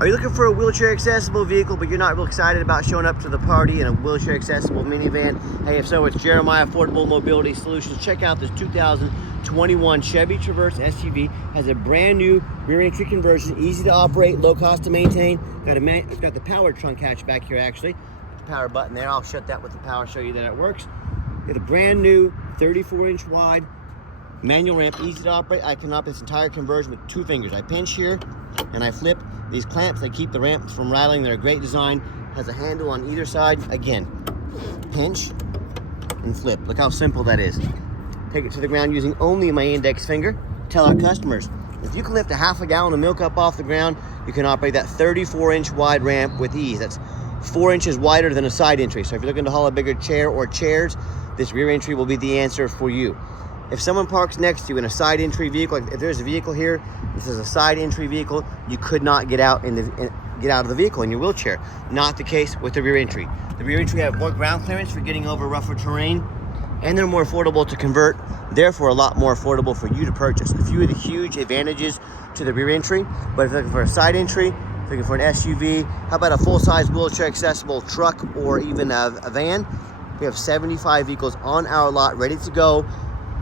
Are you looking for a wheelchair accessible vehicle, but you're not real excited about showing up to the party in a wheelchair accessible minivan? Hey, if so, it's Jeremiah Affordable Mobility Solutions. Check out this 2021 Chevy Traverse SUV. Has a brand new rear entry conversion, easy to operate, low cost to maintain. It's got the power trunk hatch back here actually. The power button there. I'll shut that with the power, show you that it works. Got a brand new 34-inch wide manual ramp, easy to operate. I can operate this entire conversion with 2 fingers. I pinch here and I flip. These clamps, they keep the ramps from rattling. They're a great design. Has a handle on either side. Again, pinch and flip. Look how simple that is. Take it to the ground using only my index finger. Tell our customers, if you can lift a half a gallon of milk up off the ground, you can operate that 34-inch wide ramp with ease. That's 4 inches wider than a side entry. So if you're looking to haul a bigger chair or chairs, this rear entry will be the answer for you. If someone parks next to you in a side entry vehicle, if there's a vehicle here, this is a side entry vehicle, you could not get out of the vehicle in your wheelchair. Not the case with the rear entry. The rear entry have more ground clearance for getting over rougher terrain, and they're more affordable to convert, therefore a lot more affordable for you to purchase. A few of the huge advantages to the rear entry, but if you're looking for a side entry, if you're looking for an SUV, how about a full-size wheelchair accessible truck or even a van? We have 75 vehicles on our lot ready to go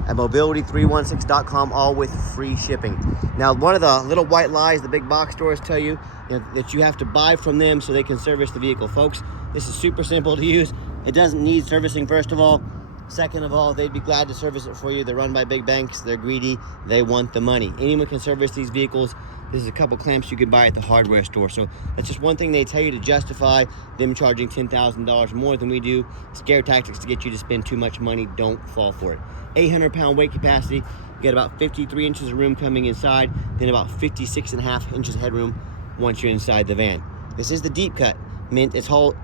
at mobility316.com, all with free shipping. Now, one of the little white lies the big box stores tell you, that you have to buy from them so they can service the vehicle. Folks, this is super simple to use. It doesn't need servicing, first of all. Second of all, they'd be glad to service it for you. They're run by big banks. They're greedy. They want the money. Anyone can service these vehicles. This is a couple clamps you could buy at the hardware store. So that's just one thing they tell you to justify them charging $10,000 more than we do. Scare tactics to get you to spend too much money. Don't fall for it. 800-pound weight capacity. You get about 53 inches of room coming inside, then about 56.5 inches of headroom once you're inside the van. This is the deep cut. Meant to haul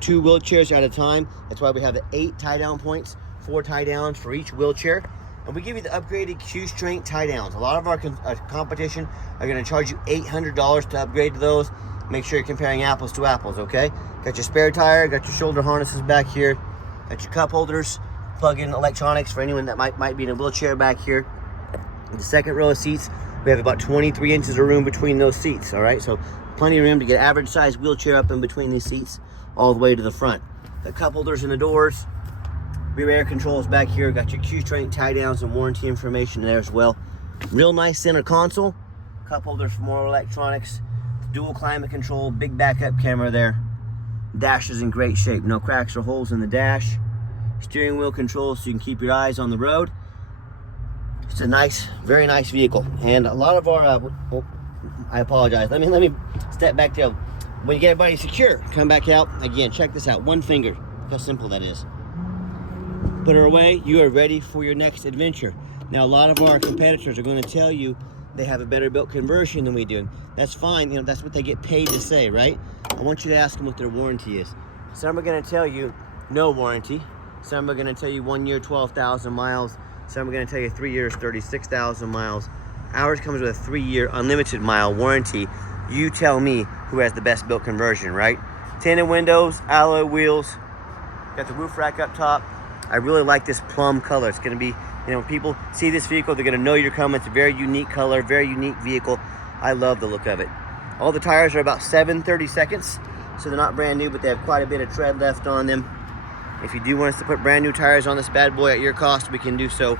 2 wheelchairs at a time. That's why we have the 8 tie-down points, 4 tie-downs for each wheelchair. And we give you the upgraded Q-Strength tie-downs. A lot of our competition are going to charge you $800 to upgrade to those. Make sure you're comparing apples to apples, okay? Got your spare tire, got your shoulder harnesses back here, got your cup holders, plug-in electronics for anyone that might be in a wheelchair back here. In the second row of seats, we have about 23 inches of room between those seats, all right? So plenty of room to get average-sized wheelchair up in between these seats all the way to the front. The cup holders in the doors, rear air controls back here, got your Q-Strength tie downs and warranty information there as well. Real nice center console, cup holders for more electronics, dual climate control, big backup camera there. Dash is in great shape, no cracks or holes in the dash. Steering wheel controls so you can keep your eyes on the road. It's a nice, very nice vehicle. And a lot of our, I apologize, let me step back there. When you get everybody secure, come back out. Again, check this out, 1 finger, look how simple that is. Put her away, you are ready for your next adventure. Now, a lot of our competitors are going to tell you they have a better built conversion than we do. That's fine, that's what they get paid to say, right? I want you to ask them what their warranty is. Some are going to tell you no warranty. Some are going to tell you 1 year, 12,000 miles. Some are going to tell you 3 years, 36,000 miles. Ours comes with a 3-year unlimited mile warranty. You tell me who has the best built conversion, right? Tinted windows, alloy wheels, got the roof rack up top. I really like this plum color. It's going to be, when people see this vehicle, they're going to know you're coming. It's a very unique color, very unique vehicle. I love the look of it. All the tires are about 7/32, so they're not brand new, but they have quite a bit of tread left on them. If you do want us to put brand new tires on this bad boy at your cost, we can do so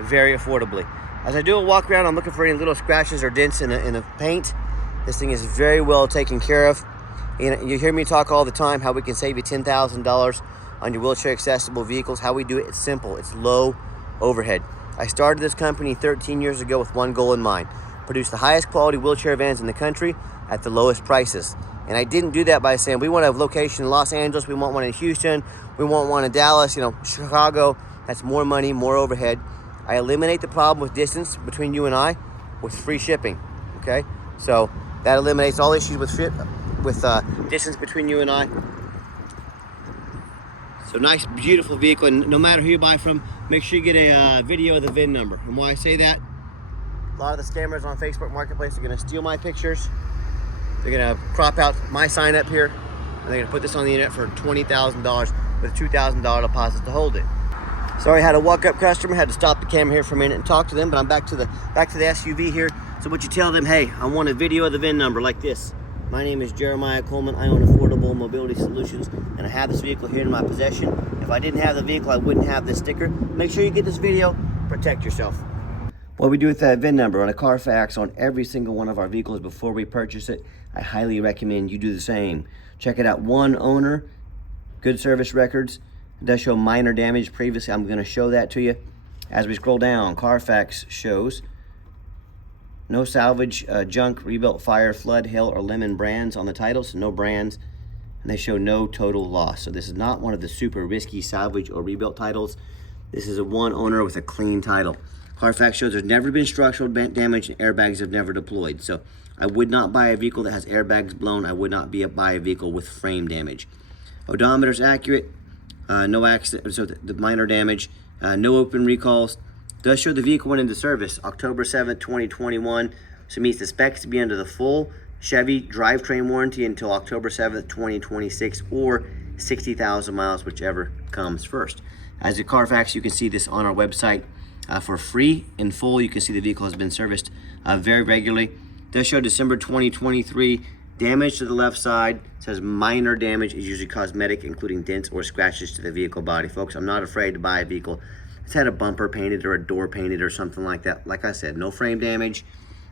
very affordably. As I do a walk around, I'm looking for any little scratches or dents in the paint. This thing is very well taken care of. You hear me talk all the time how we can save you $10,000 on your wheelchair accessible vehicles. How we do it, it's simple. It's low overhead. I started this company 13 years ago with one goal in mind: produce the highest quality wheelchair vans in the country at the lowest prices. And I didn't do that by saying we want to have a location in Los Angeles, we want one in Houston, we want one in Dallas, Chicago. That's more money, more overhead. I eliminate the problem with distance between you and I with free shipping, okay? So that eliminates all issues with distance between you and I. So nice, beautiful vehicle, and no matter who you buy from, make sure you get a video of the VIN number. And why I say that, a lot of the scammers on Facebook Marketplace are gonna steal my pictures. They're gonna crop out my sign up here, and they're gonna put this on the internet for $20,000 with a $2,000 deposit to hold it. Sorry, I had a walk-up customer, had to stop the camera here for a minute and talk to them, but I'm back to the SUV here. So what you tell them, hey, I want a video of the VIN number like this. My name is Jeremiah Coleman. I own Affordable Mobility Solutions, and I have this vehicle here in my possession. If I didn't have the vehicle, I wouldn't have this sticker. Make sure you get this video. Protect yourself. What we do with that VIN number on a Carfax on every single one of our vehicles before we purchase it, I highly recommend you do the same. Check it out. One owner, good service records. It does show minor damage previously. I'm going to show that to you. As we scroll down, Carfax shows no salvage, junk, rebuilt, fire, flood, hail, or lemon brands on the title, so no brands. And they show no total loss. So this is not one of the super risky salvage or rebuilt titles. This is a one owner with a clean title. Carfax shows there's never been structural damage and airbags have never deployed. So I would not buy a vehicle that has airbags blown. I would not buy a vehicle with frame damage. Odometer's accurate, no accident, so the minor damage, no open recalls. Does show the vehicle went into service October 7th, 2021. So meets the specs to be under the full Chevy drivetrain warranty until October 7th, 2026, or 60,000 miles, whichever comes first. As a Carfax, you can see this on our website for free in full. You can see the vehicle has been serviced very regularly. Does show December 2023. Damage to the left side. It says minor damage is usually cosmetic, including dents or scratches to the vehicle body. Folks, I'm not afraid to buy a vehicle that's had a bumper painted or a door painted or something like that. Like I said, no frame damage,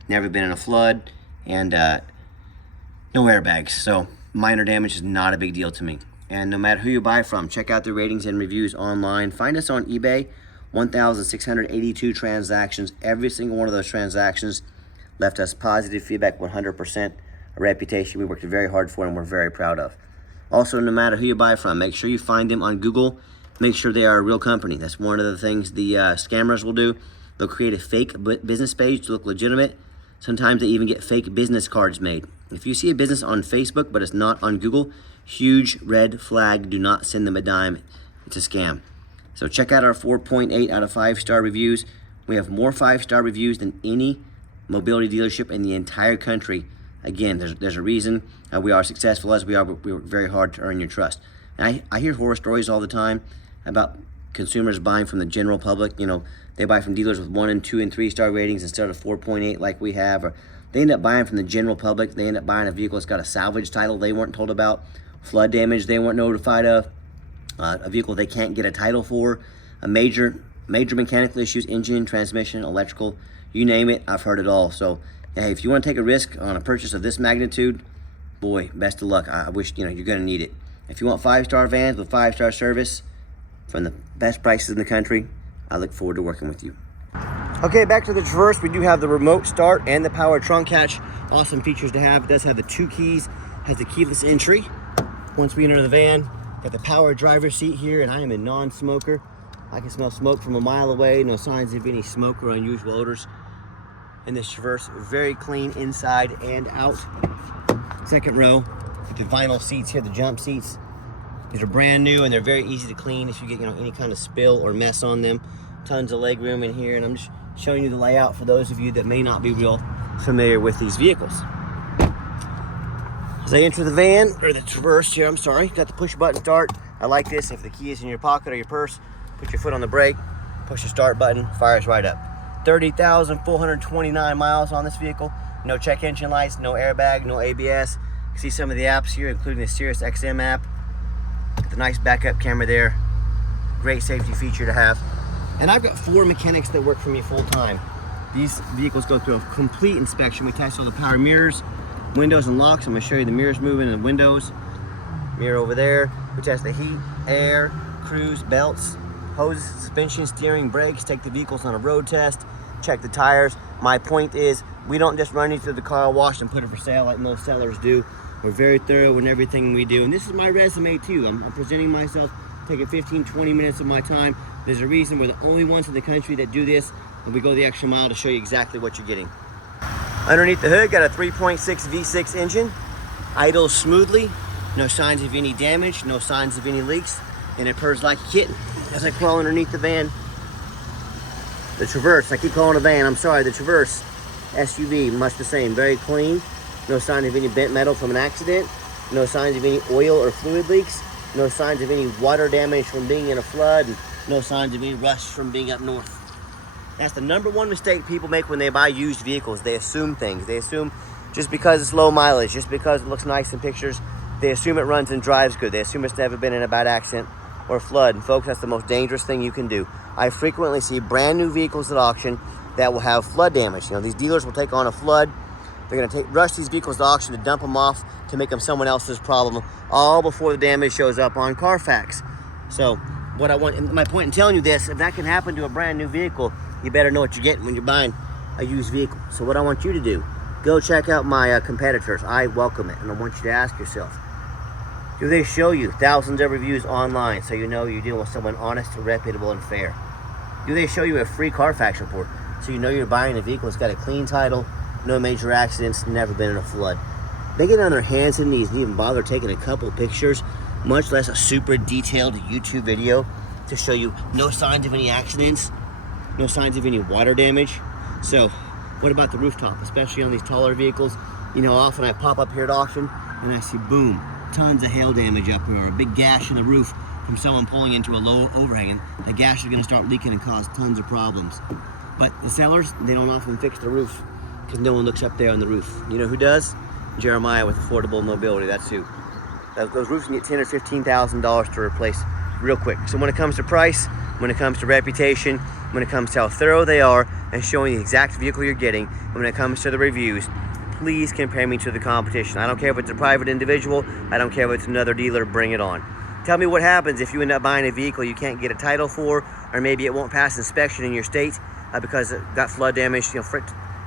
never been in a flood, and no airbags. So minor damage is not a big deal to me. And no matter who you buy from, check out the ratings and reviews online. Find us on eBay. 1,682 transactions. Every single one of those transactions left us positive feedback, 100%. A reputation we worked very hard for and we're very proud of. Also, no matter who you buy from, make sure you find them on Google. Make sure they are a real company. That's one of the things the scammers will do. They'll create a fake business page to look legitimate. Sometimes they even get fake business cards made. If you see a business on Facebook but it's not on Google, huge red flag. Do not send them a dime. It's a scam. So check out our 4.8 out of 5-star reviews. We have more 5-star reviews than any mobility dealership in the entire country. Again, there's a reason we are successful as we are, but we work very hard to earn your trust. And I hear horror stories all the time about consumers buying from the general public. You know, they buy from dealers with 1 and 2 and 3-star ratings instead of 4.8 like we have, or they end up buying from the general public. They end up buying a vehicle that's got a salvage title they weren't told about, flood damage they weren't notified of, a vehicle they can't get a title for, a major mechanical issues, engine, transmission, electrical, you name it, I've heard it all. So hey, if you want to take a risk on a purchase of this magnitude, boy, best of luck. I wish, you're going to need it. If you want 5-star vans with 5-star service from the best prices in the country, I look forward to working with you. Okay, back to the Traverse. We do have the remote start and the power trunk hatch. Awesome features to have. It does have the 2 keys, has the keyless entry. Once we enter the van, got the power driver's seat here, and I am a non-smoker. I can smell smoke from a mile away. No signs of any smoke or unusual odors in this Traverse. Very clean inside and out. Second row, the vinyl seats here, the jump seats. These are brand new and they're very easy to clean if you get any kind of spill or mess on them. Tons of leg room in here, and I'm just showing you the layout for those of you that may not be real familiar with these vehicles. As I enter the van, or the Traverse here, I'm sorry, got the push button start. I like this. If the key is in your pocket or your purse, put your foot on the brake, push the start button, fires right up. 30,429 miles on this vehicle. No check engine lights, no airbag, no ABS. You can see some of the apps here, including the Sirius XM app. The nice backup camera there. Great safety feature to have. And I've got 4 mechanics that work for me full time. These vehicles go through a complete inspection. We test all the power mirrors, windows and locks. I'm going to show you the mirrors moving and the windows. Mirror over there. We test the heat, air, cruise, belts, hoses, suspension, steering, brakes, take the vehicles on a road test, check the tires. My point is, we don't just run into the car wash and put it for sale like most sellers do. We're very thorough in everything we do. And this is my resume too. I'm presenting myself, taking 15, 20 minutes of my time. There's a reason we're the only ones in the country that do this, and we go the extra mile to show you exactly what you're getting. Underneath the hood, got a 3.6 V6 engine, idles smoothly, no signs of any damage, no signs of any leaks, and it purrs like a kitten. As I crawl underneath the van, the Traverse, I keep calling it a van, I'm sorry, the Traverse SUV, much the same, very clean, no signs of any bent metal from an accident, no signs of any oil or fluid leaks, no signs of any water damage from being in a flood, and no signs of any rust from being up north. That's the #1 mistake people make when they buy used vehicles. They assume things. They assume Just because it's low mileage, just because it looks nice in pictures, they assume it runs and drives good. They assume it's never been in a bad accident or flood. And folks, that's the most dangerous thing you can do. I frequently see brand new vehicles at auction that will have flood damage. You know, these dealers will take on a flood. They're gonna rush these vehicles to auction to dump them off to make them someone else's problem, all before the damage shows up on Carfax. So what I want, and my point in telling you this, if that can happen to a brand new vehicle, you better know what you're getting when you're buying a used vehicle. So what I want you to do, go check out my competitors. I welcome it, and I want you to ask yourself, do they show you thousands of reviews online so you know you're dealing with someone honest, reputable, and fair? Do they show you a free Carfax report so you know you're buying a vehicle that's got a clean title, no major accidents, never been in a flood? They get on their hands and knees and even bother taking a couple pictures, much less a super detailed YouTube video to show you no signs of any accidents, no signs of any water damage. So what about the rooftop, especially on these taller vehicles? You know, often I pop up here at auction and I see, boom, tons of hail damage up here, or a big gash in the roof from someone pulling into a low overhang, and the gash is going to start leaking and cause tons of problems. But the sellers, they don't often fix the roof because no one looks up there on the roof. You know who does? Jeremiah with Affordable Mobility. That's who. Those roofs can get $10,000 or $15,000 to replace real quick. So when it comes to price, when it comes to reputation, when it comes to how thorough they are and showing the exact vehicle you're getting, and when it comes to the reviews, please compare me to the competition. I don't care if it's a private individual. I don't care if it's another dealer. Bring it on. Tell me what happens if you end up buying a vehicle you can't get a title for, or maybe it won't pass inspection in your state because it got flood damage, you know,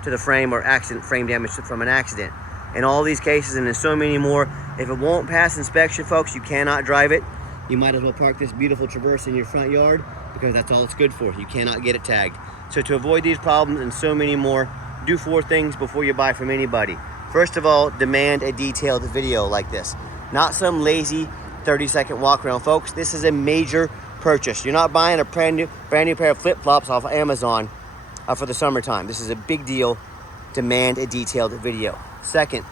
to the frame, or accident frame damage from an accident. In all these cases, and in so many more, if it won't pass inspection, folks, you cannot drive it. You might as well park this beautiful Traverse in your front yard, because that's all it's good for. You cannot get it tagged. So to avoid these problems and so many more, do 4 things before you buy from anybody. First of all, demand a detailed video like this. Not some lazy 30-second walk around, folks. This is a major purchase. You're not buying a brand new pair of flip-flops off of Amazon for the summertime. This is a big deal. Demand a detailed video. Second,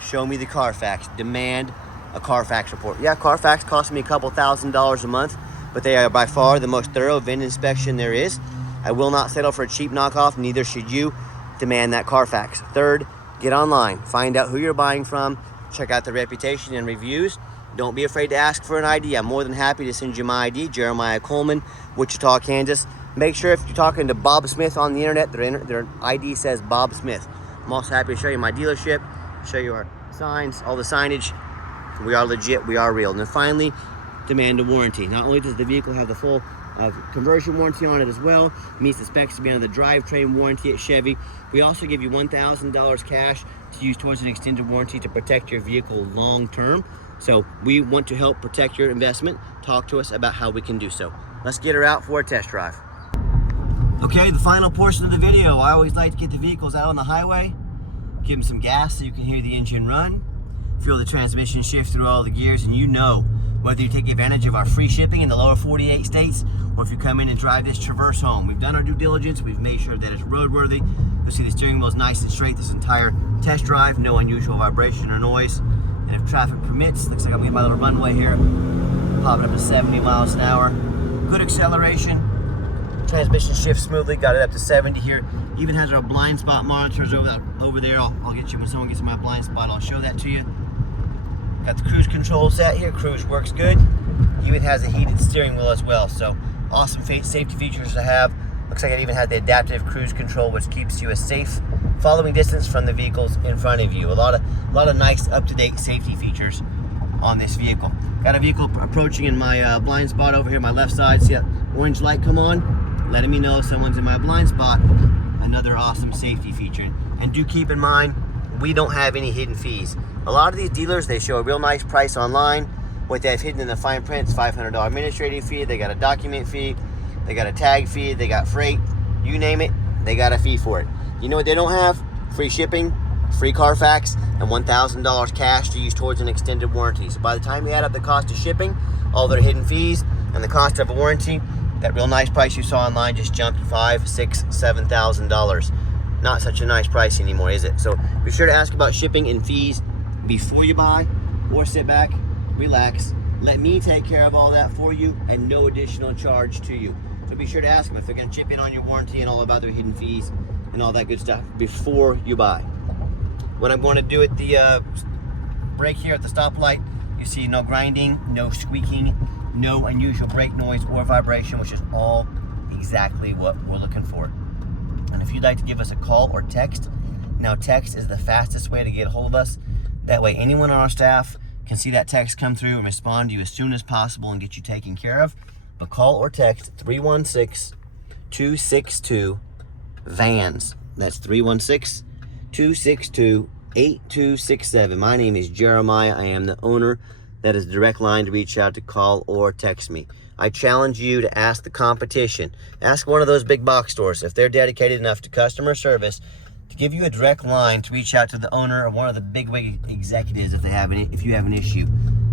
show me the Carfax. Demand a Carfax report. Yeah, Carfax costs me a couple $1,000s a month, but they are by far the most thorough VIN inspection there is. I will not settle for a cheap knockoff, neither should you. Demand that Carfax. Third, get online, find out who you're buying from, check out the reputation and reviews. Don't be afraid to ask for an ID. I'm more than happy to send you my ID, Jeremiah Coleman, Wichita, Kansas. Make sure if you're talking to Bob Smith on the internet, their ID says Bob Smith. I'm also happy to show you my dealership, show you our signs, all the signage. We are legit, we are real. And then finally, demand a warranty. Not only does the vehicle have the full conversion warranty on it as well, it meets the specs to be under the drivetrain warranty at Chevy. We also give you $1,000 cash to use towards an extended warranty to protect your vehicle long term. So we want to help protect your investment. Talk to us about how we can do so. Let's get her out for a test drive. Okay, the final portion of the video. I always like to get the vehicles out on the highway, give them some gas so you can hear the engine run, feel the transmission shift through all the gears, and you know whether you take advantage of our free shipping in the lower 48 states, or if you come in and drive this Traverse home. We've done our due diligence. We've made sure that it's roadworthy. You'll see the steering wheel is nice and straight this entire test drive. No unusual vibration or noise. And if traffic permits, looks like I'm getting my little runway here, popping up to 70 miles an hour. Good acceleration. Transmission shifts smoothly. Got it up to 70 here. Even has our blind spot monitors over there. I'll get you when someone gets in my blind spot. I'll show that to you. Got the cruise control set here. Cruise works good. Even has a heated steering wheel as well. So awesome safety features to have. Looks like it even has the adaptive cruise control, which keeps you a safe following distance from the vehicles in front of you. A lot of nice up-to-date safety features on this vehicle. Got a vehicle approaching in my blind spot over here, my left side. See that orange light come on? Letting me know someone's in my blind spot. Another awesome safety feature. And do keep in mind, we don't have any hidden fees. A lot of these dealers, they show a real nice price online. What they've hidden in the fine print is $500 administrative fee. They got a document fee. They got a tag fee. They got freight. You name it, they got a fee for it. You know what they don't have? Free shipping, free Carfax, and $1,000 cash to use towards an extended warranty. So by the time you add up the cost of shipping, all their hidden fees, and the cost of a warranty, that real nice price you saw online just jumped $5,000, $6,000, $7,000. Not such a nice price anymore, is it? So be sure to ask about shipping and fees before you buy, or sit back, relax, let me take care of all that for you, and no additional charge to you. So be sure to ask them if they're going to chip in on your warranty and all about their hidden fees and all that good stuff before you buy. When I'm going to do it, the brake here at the stoplight, you see no grinding, no squeaking, no unusual brake noise or vibration, which is all exactly what we're looking for. And if you'd like to give us a call or text, now text is the fastest way to get a hold of us. That way anyone on our staff can see that text come through and respond to you as soon as possible and get you taken care of. But call or text 316-262-VANS. That's 316-262-8267. My name is Jeremiah. I am the owner. That is the direct line to reach out to, call or text me. I challenge you to ask the competition. Ask one of those big box stores if they're dedicated enough to customer service to give you a direct line to reach out to the owner or one of the bigwig executives if you have an issue.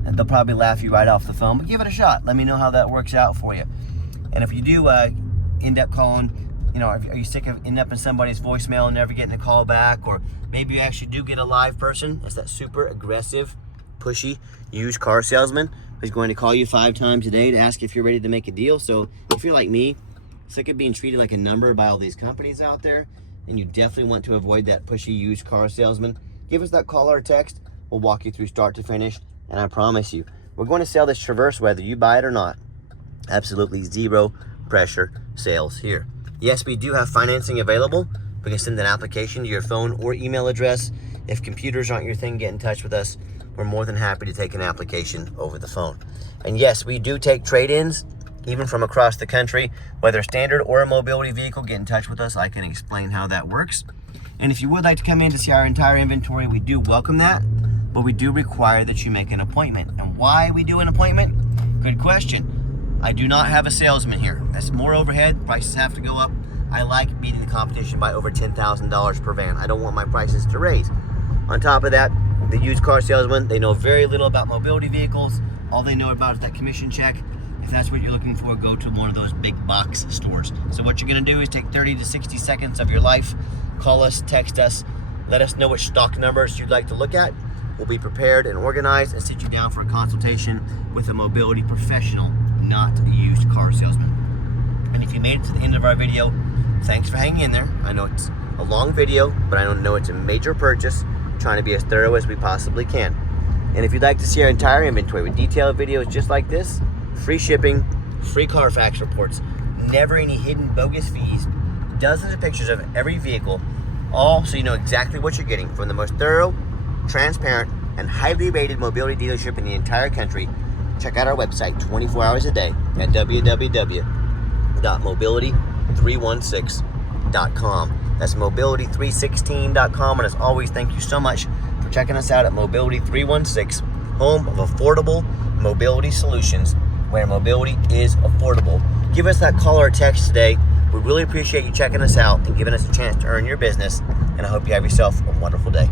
And they'll probably laugh you right off the phone, but give it a shot. Let me know how that works out for you. And if you do end up calling, are you sick of ending up in somebody's voicemail and never getting a call back? Or maybe you actually do get a live person. It's that super aggressive, pushy, used car salesman who's going to call you 5 times a day to ask if you're ready to make a deal. So if you're like me, sick of being treated like a number by all these companies out there, and you definitely want to avoid that pushy used car salesman, give us that call or text. We'll walk you through start to finish, and I promise you, we're going to sell this Traverse whether you buy it or not. Absolutely zero pressure sales here. Yes, we do have financing available. We can send an application to your phone or email address. If computers aren't your thing, get in touch with us. We're more than happy to take an application over the phone. And yes, we do take trade-ins, even from across the country, whether standard or a mobility vehicle. Get in touch with us. I can explain how that works. And if you would like to come in to see our entire inventory, we do welcome that, but we do require that you make an appointment. And why we do an appointment? Good question. I do not have a salesman here. That's more overhead. Prices have to go up. I like beating the competition by over $10,000 per van. I don't want my prices to raise. On top of that, the used car salesman, they know very little about mobility vehicles. All they know about is that commission check. If that's what you're looking for, go to one of those big box stores. So what you're gonna do is take 30 to 60 seconds of your life, call us, text us, let us know which stock numbers you'd like to look at. We'll be prepared and organized and sit you down for a consultation with a mobility professional, not a used car salesman. And if you made it to the end of our video, thanks for hanging in there. I know it's a long video, but I know it's a major purchase. Trying to be as thorough as we possibly can. And if you'd like to see our entire inventory with detailed videos just like this, free shipping, free Carfax reports, never any hidden bogus fees, dozens of pictures of every vehicle, all so you know exactly what you're getting from the most thorough, transparent, and highly rated mobility dealership in the entire country, check out our website 24 hours a day at www.mobility316.com. That's mobility316.com. And as always, thank you so much for checking us out at Mobility 316, home of affordable mobility solutions, where mobility is affordable. Give us that call or text today. We really appreciate you checking us out and giving us a chance to earn your business. And I hope you have yourself a wonderful day.